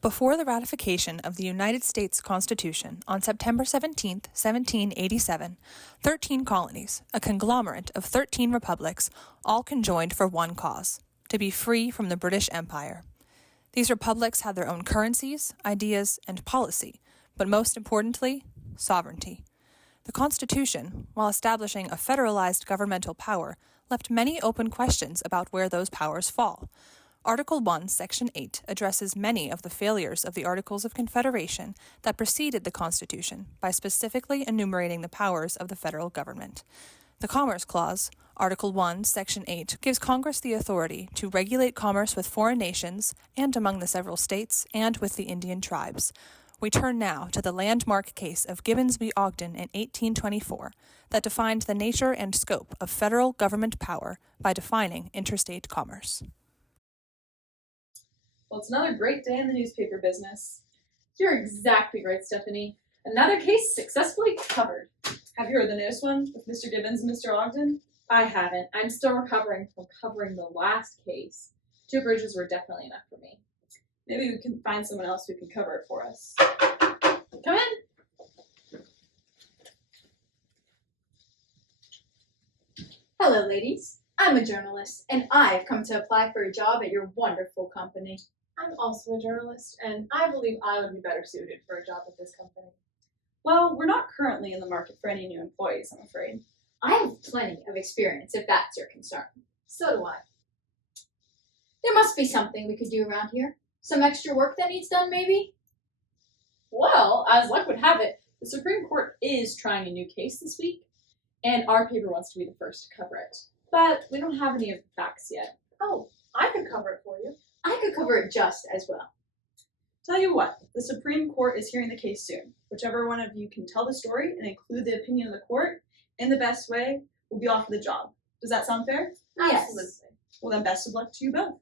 Before the ratification of the United States Constitution on September 17, 1787, 13 colonies, a conglomerate of 13 republics, all conjoined for one cause: to be free from the British Empire. These republics had their own currencies, ideas, and policy, but most importantly, sovereignty. The Constitution, while establishing a federalized governmental power, left many open questions about where those powers fall. Article 1, Section 8 addresses many of the failures of the Articles of Confederation that preceded the Constitution by specifically enumerating the powers of the federal government. The Commerce Clause, Article 1, Section 8, gives Congress the authority to regulate commerce with foreign nations and among the several states and with the Indian tribes. We turn now to the landmark case of Gibbons v. Ogden in 1824 that defined the nature and scope of federal government power by defining interstate commerce. Well, it's another great day in the newspaper business. You're exactly right, Stephanie. Another case successfully covered. Have you heard the newest one with Mr. Gibbons and Mr. Ogden? I haven't. I'm still recovering from covering the last case. 2 bridges were definitely enough for me. Maybe we can find someone else who can cover it for us. Come in. Hello, ladies. I'm a journalist, and I've come to apply for a job at your wonderful company. I'm also a journalist, and I believe I would be better suited for a job at this company. Well, we're not currently in the market for any new employees, I'm afraid. I have plenty of experience, if that's your concern. So do I. There must be something we could do around here. Some extra work that needs done, maybe? Well, as luck would have it, the Supreme Court is trying a new case this week, and our paper wants to be the first to cover it. But we don't have any of the facts yet. Oh, I could cover it for you. I could cover it just as well. Tell you what, the Supreme Court is hearing the case soon. Whichever one of you can tell the story and include the opinion of the court in the best way will be offered the job. Does that sound fair? Yes. Absolutely. Well then, best of luck to you both.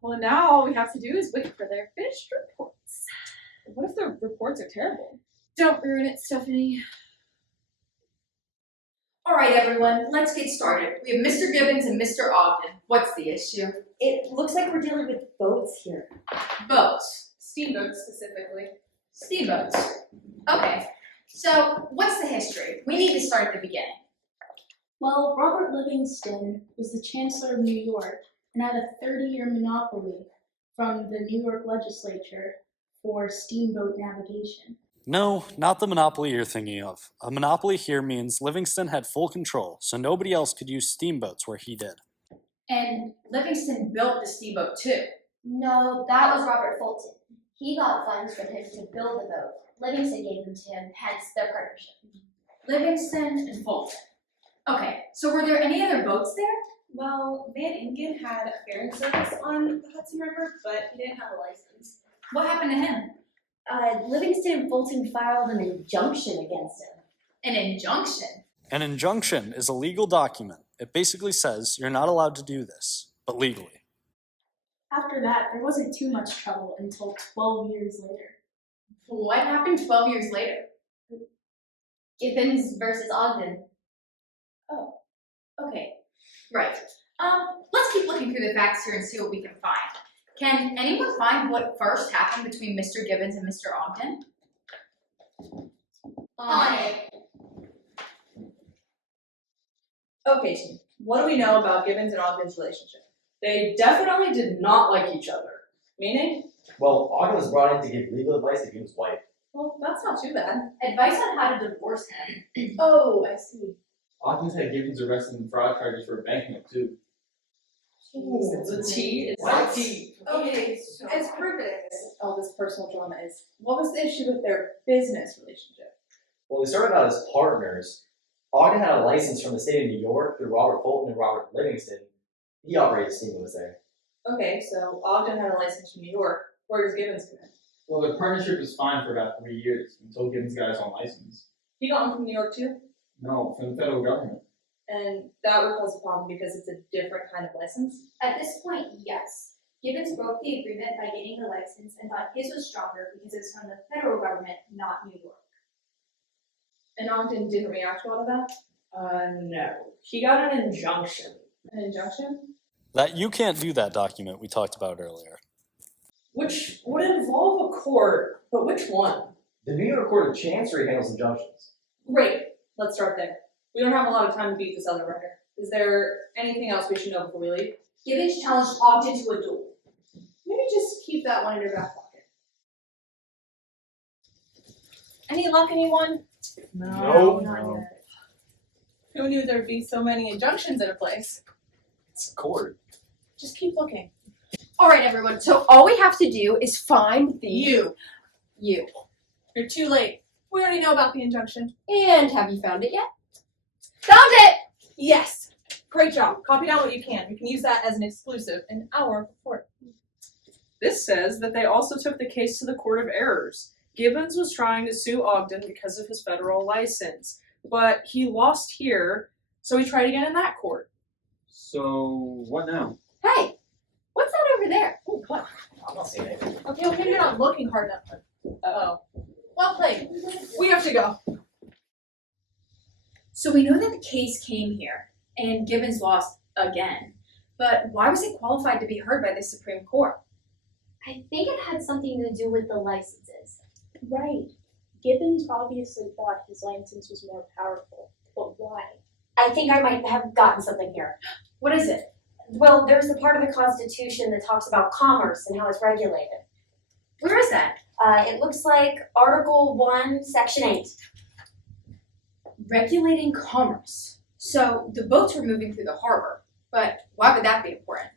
Well, now all we have to do is wait for their finished reports. What if the reports are terrible? Don't ruin it, Stephanie. All right, everyone, let's get started. We have Mr. Gibbons and Mr. Ogden. What's the issue? It looks like we're dealing with boats here. Boats. Steamboats, specifically. Steamboats. Okay, so what's the history? We need to start at the beginning. Well, Robert Livingston was the Chancellor of New York and had a 30-year monopoly from the New York legislature for steamboat navigation. No, not the monopoly you're thinking of. A monopoly here means Livingston had full control, so nobody else could use steamboats where he did. And Livingston built the steamboat too. No, that was Robert Fulton. He got funds from him to build the boat. Livingston gave them to him, hence their partnership. Livingston and Fulton. Okay, so were there any other boats there? Well, Van Ingen had a ferrying service on the Hudson River, but he didn't have a license. What happened to him? Livingston and Fulton filed an injunction against him. An injunction? An injunction is a legal document. It basically says you're not allowed to do this, but legally. After that, there wasn't too much trouble until 12 years later. What happened 12 years later? Gibbons versus Ogden. Oh, okay. Right. Let's keep looking through the facts here and see what we can find. Can anyone find what first happened between Mr. Gibbons and Mr. Ogden? On it. Okay, team. What do we know about Gibbons and Ogden's relationship? They definitely did not like each other. Meaning? Well, Ogden was brought in to give legal advice to Gibbons' wife. Well, that's not too bad. Advice on how to divorce him. Oh, I see. Ogden's had Gibbons arrested on fraud charges for a bank note, too. The tea? It's What? the tea. Okay, as proof of all this personal drama is, what was the issue with their business relationship? Well, they started out as partners. Ogden had a license from the state of New York through Robert Fulton and Robert Livingston. He operated steamboats there. Okay, so Ogden had a license from New York. Where does Gibbons come in? Well, the partnership was fine for about 3 years until Gibbons got his own license. He got one from New York too? No, from the federal government. And that would cause a problem because it's a different kind of license? At this point, yes. Gibbons broke the agreement by getting the license and thought his was stronger because it was from the federal government, not New York. And Ogden didn't react well to that? No. He got an injunction. An injunction? That you can't do that document we talked about earlier. Which would involve a court, but which one? The New York Court of Chancery handles injunctions. Great. Let's start there. We don't have a lot of time to beat this other record. Is there anything else we should know before we leave? Gibbons challenged Ogden to a duel. Maybe just keep that one in your back pocket. Any luck, anyone? No. Not yet. Who knew there'd be so many injunctions in a place? It's court. Just keep looking. All right, everyone. So all we have to do is find the You. You're too late. We already know about the injunction. And have you found it yet? Found it! Yes. Great job. Copy down what you can. We can use that as an exclusive in our report. This says that they also took the case to the Court of Errors. Gibbons was trying to sue Ogden because of his federal license, but he lost here, so he tried again in that court. So, what now? Hey, what's that over there? Oh, what? I'm not seeing anything. Okay, well, maybe you're not looking hard enough. Uh-oh. Well played. We have to go. So we know that the case came here, and Gibbons lost again. But why was it qualified to be heard by the Supreme Court? I think it had something to do with the licenses. Right. Gibbons obviously thought his license was more powerful, but why? I think I might have gotten something here. What is it? Well, there's a part of the Constitution that talks about commerce and how it's regulated. Where is that? It looks like Article 1, Section 8. Regulating commerce. So the boats were moving through the harbor, but why would that be important?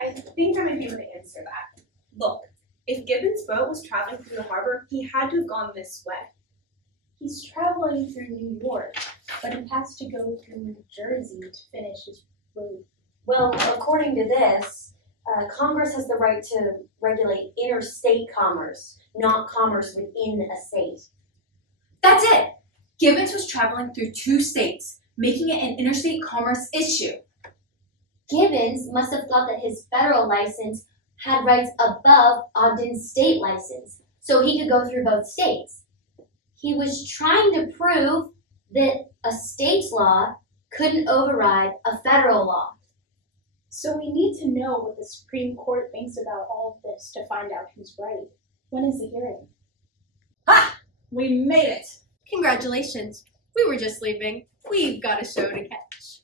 I think I might be able to answer that. Look, if Gibbons' boat was traveling through the harbor, he had to have gone this way. He's traveling through New York, but he has to go through New Jersey to finish his road. Well, according to this, Congress has the right to regulate interstate commerce, not commerce within a state. That's it! Gibbons was traveling through 2 states, making it an interstate commerce issue. Gibbons must have thought that his federal license had rights above Ogden's state license, so he could go through both states. He was trying to prove that a state's law couldn't override a federal law. So we need to know what the Supreme Court thinks about all of this to find out who's right. When is the hearing? Ha! We made it! Congratulations. We were just leaving. We've got a show to catch.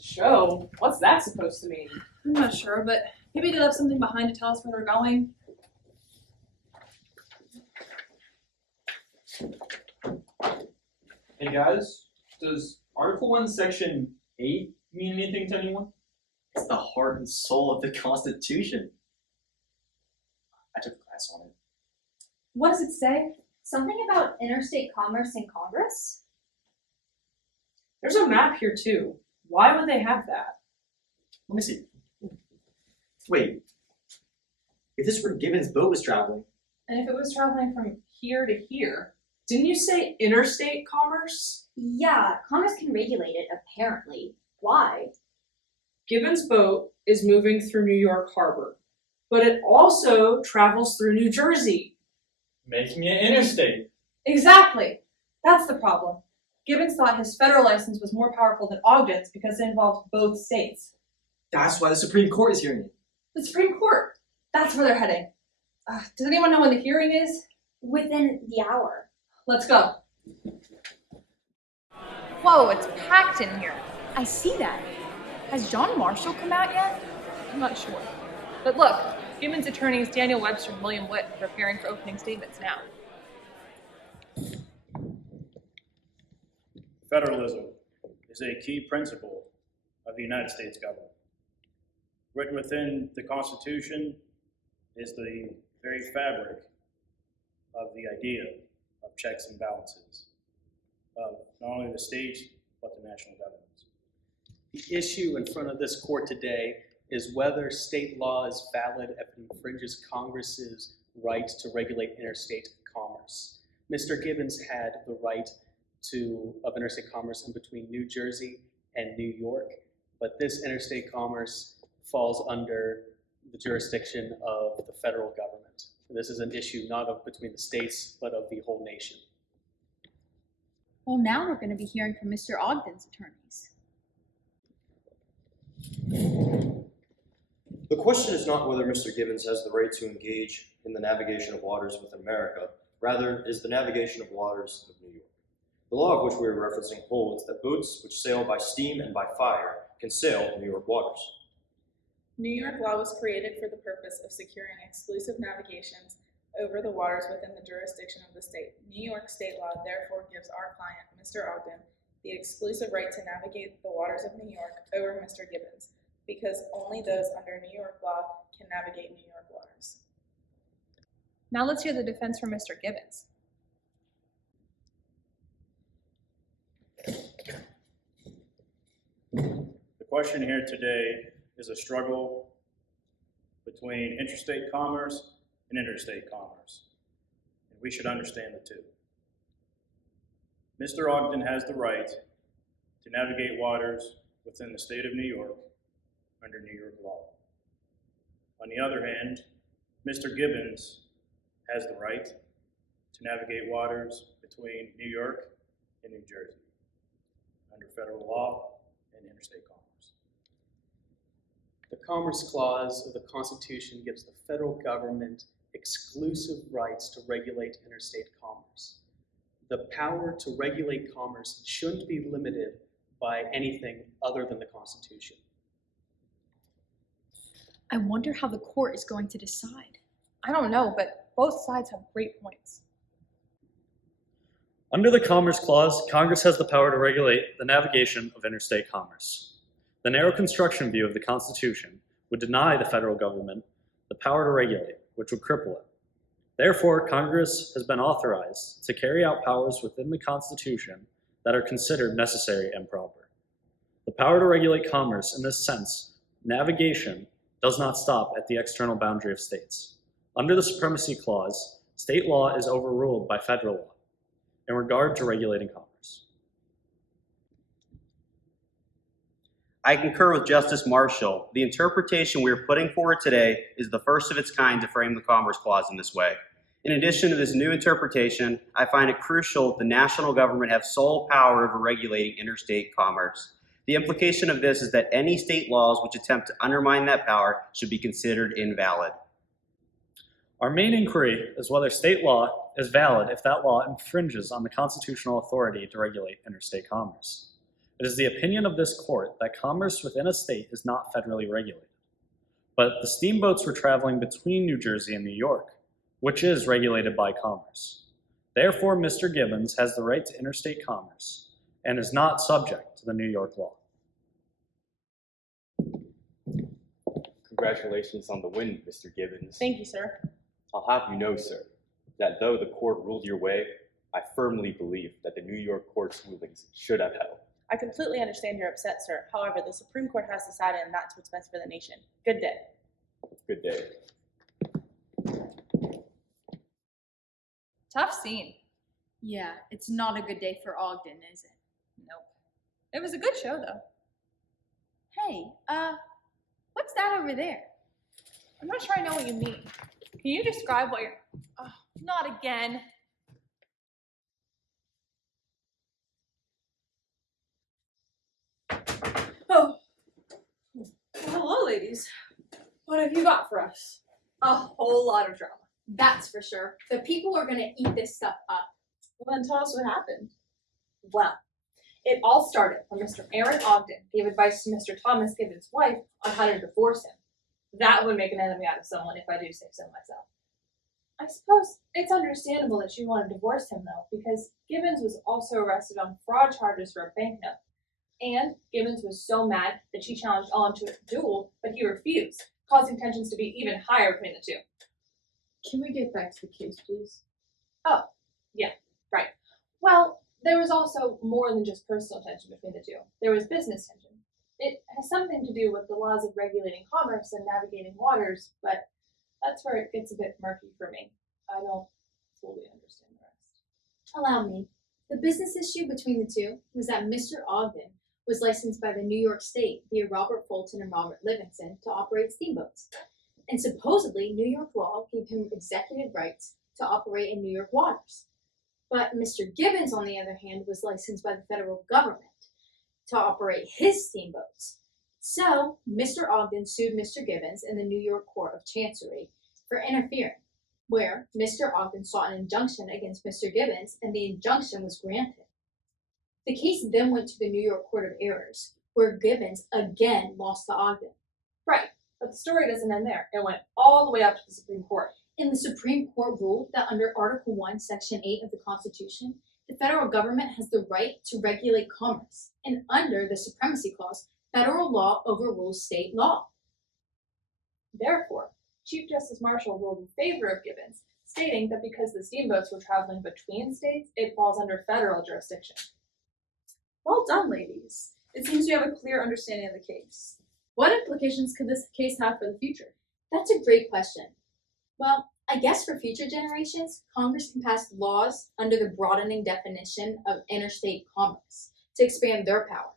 Show? What's that supposed to mean? I'm not sure, but maybe they left something behind to tell us where they're going. Hey guys, does Article 1, Section 8 mean anything to anyone? It's the heart and soul of the Constitution. I took a class on it. What does it say? Something about interstate commerce in Congress? There's a map here too. Why would they have that? Let me see. Wait. If this were Gibbons' boat was traveling. And if it was traveling from here to here? Didn't you say interstate commerce? Yeah, Congress can regulate it, apparently. Why? Gibbons' boat is moving through New York Harbor, but it also travels through New Jersey. Making it interstate. Exactly. That's the problem. Gibbons thought his federal license was more powerful than Ogden's because it involved both states. That's why the Supreme Court is hearing it. The Supreme Court. That's where they're heading. Does anyone know when the hearing is? Within the hour. Let's go. Whoa, it's packed in here. I see that. Has John Marshall come out yet? I'm not sure. But look, Gibbons' attorneys Daniel Webster and William Witt are preparing for opening statements now. Federalism is a key principle of the United States government. Written within the Constitution is the very fabric of the idea of checks and balances of not only the states, but the national governments. The issue in front of this court today is whether state law is valid if it infringes Congress's right to regulate interstate commerce. Mr. Gibbons had the right of interstate commerce in between New Jersey and New York, but this interstate commerce falls under the jurisdiction of the federal government. This is an issue not of between the states, but of the whole nation. Well, now we're going to be hearing from Mr. Ogden's attorneys. The question is not whether Mr. Gibbons has the right to engage in the navigation of waters within America, rather is the navigation of waters of New York. The law of which we are referencing holds that boats which sail by steam and by fire can sail New York waters. New York law was created for the purpose of securing exclusive navigations over the waters within the jurisdiction of the state. New York state law therefore gives our client, Mr. Ogden, the exclusive right to navigate the waters of New York over Mr. Gibbons, because only those under New York law can navigate New York waters. Now let's hear the defense from Mr. Gibbons. The question here today is a struggle between interstate commerce and interstate commerce. And we should understand the two. Mr. Ogden has the right to navigate waters within the state of New York under New York law. On the other hand, Mr. Gibbons has the right to navigate waters between New York and New Jersey under federal law and interstate commerce. The Commerce Clause of the Constitution gives the federal government exclusive rights to regulate interstate commerce. The power to regulate commerce shouldn't be limited by anything other than the Constitution. I wonder how the court is going to decide. I don't know, but both sides have great points. Under the Commerce Clause, Congress has the power to regulate the navigation of interstate commerce. The narrow construction view of the Constitution would deny the federal government the power to regulate, which would cripple it. Therefore, Congress has been authorized to carry out powers within the Constitution that are considered necessary and proper. The power to regulate commerce in this sense, navigation, does not stop at the external boundary of states. Under the Supremacy Clause, state law is overruled by federal law in regard to regulating commerce. I concur with Justice Marshall. The interpretation we are putting forward today is the first of its kind to frame the Commerce Clause in this way. In addition to this new interpretation, I find it crucial that the national government have sole power over regulating interstate commerce. The implication of this is that any state laws which attempt to undermine that power should be considered invalid. Our main inquiry is whether state law is valid if that law infringes on the constitutional authority to regulate interstate commerce. It is the opinion of this court that commerce within a state is not federally regulated. But the steamboats were traveling between New Jersey and New York, which is regulated by commerce. Therefore, Mr. Gibbons has the right to interstate commerce and is not subject to the New York law. Congratulations on the win, Mr. Gibbons. Thank you, sir. I'll have you know, sir, that though the court ruled your way, I firmly believe that the New York court's rulings should have held. I completely understand you're upset, sir. However, the Supreme Court has decided, and that's what's best for the nation. Good day. Good day. Tough scene. Yeah, it's not a good day for Ogden, is it? Nope. It was a good show, though. Hey, what's that over there? I'm not sure I know what you mean. Can you describe what you're... Oh, not again. Oh. Well, hello, ladies. What have you got for us? A whole lot of drama. That's for sure. The people are gonna eat this stuff up. Well, then tell us what happened. Well, it all started when Mr. Aaron Ogden gave advice to Mr. Thomas Gibbons' wife on how to divorce him. That would make an enemy out of someone, if I do say so myself. I suppose it's understandable that she wanted to divorce him, though, because Gibbons was also arrested on fraud charges for a bank note. And Gibbons was so mad that she challenged Ellen to a duel, but he refused, causing tensions to be even higher between the two. Can we get back to the case, please? Oh, yeah, right. Well, there was also more than just personal tension between the two. There was business tension. It has something to do with the laws of regulating commerce and navigating waters, but that's where it gets a bit murky for me. I don't fully understand the rest. Allow me. The business issue between the two was that Mr. Ogden was licensed by the New York State via Robert Fulton and Robert Livingston to operate steamboats. And supposedly, New York law gave him executive rights to operate in New York waters. But Mr. Gibbons, on the other hand, was licensed by the federal government to operate his steamboats. So, Mr. Ogden sued Mr. Gibbons in the New York Court of Chancery for interfering, where Mr. Ogden sought an injunction against Mr. Gibbons, and the injunction was granted. The case then went to the New York Court of Errors, where Gibbons again lost to Ogden. Right, but the story doesn't end there. It went all the way up to the Supreme Court. And the Supreme Court ruled that under Article 1, Section 8 of the Constitution, the federal government has the right to regulate commerce, and under the Supremacy Clause, federal law overrules state law. Therefore, Chief Justice Marshall ruled in favor of Gibbons, stating that because the steamboats were traveling between states, it falls under federal jurisdiction. Well done, ladies. It seems you have a clear understanding of the case. What implications could this case have for the future? That's a great question. Well, I guess for future generations, Congress can pass laws under the broadening definition of interstate commerce to expand their power.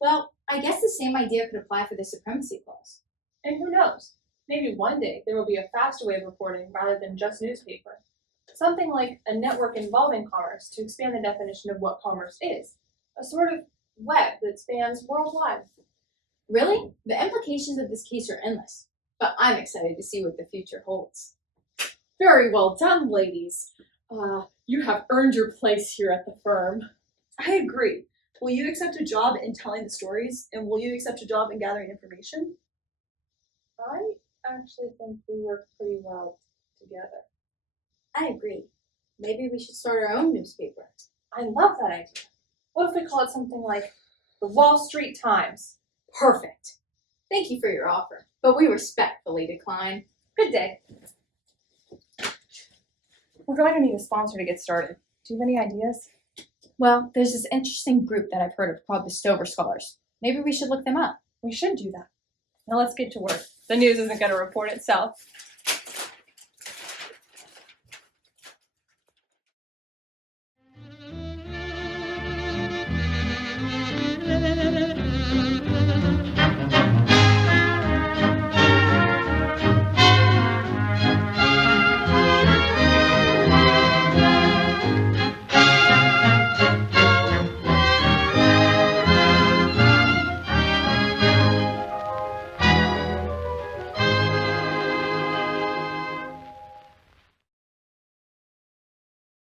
Well, I guess the same idea could apply for the Supremacy Clause. And who knows? Maybe one day there will be a faster way of reporting rather than just newspaper. Something like a network involving commerce to expand the definition of what commerce is. A sort of web that spans worldwide. Really? The implications of this case are endless, but I'm excited to see what the future holds. Very well done, ladies. You have earned your place here at the firm. I agree. Will you accept a job in telling the stories, and will you accept a job in gathering information? I actually think we work pretty well together. I agree. Maybe we should start our own newspaper. I love that idea. What if we call it something like the Wall Street Times? Perfect. Thank you for your offer, but we respectfully decline. Good day. We're going to need a sponsor to get started. Do you have any ideas? Well, there's this interesting group that I've heard of called the Stover Scholars. Maybe we should look them up. We should do that. Now let's get to work. The news isn't going to report itself.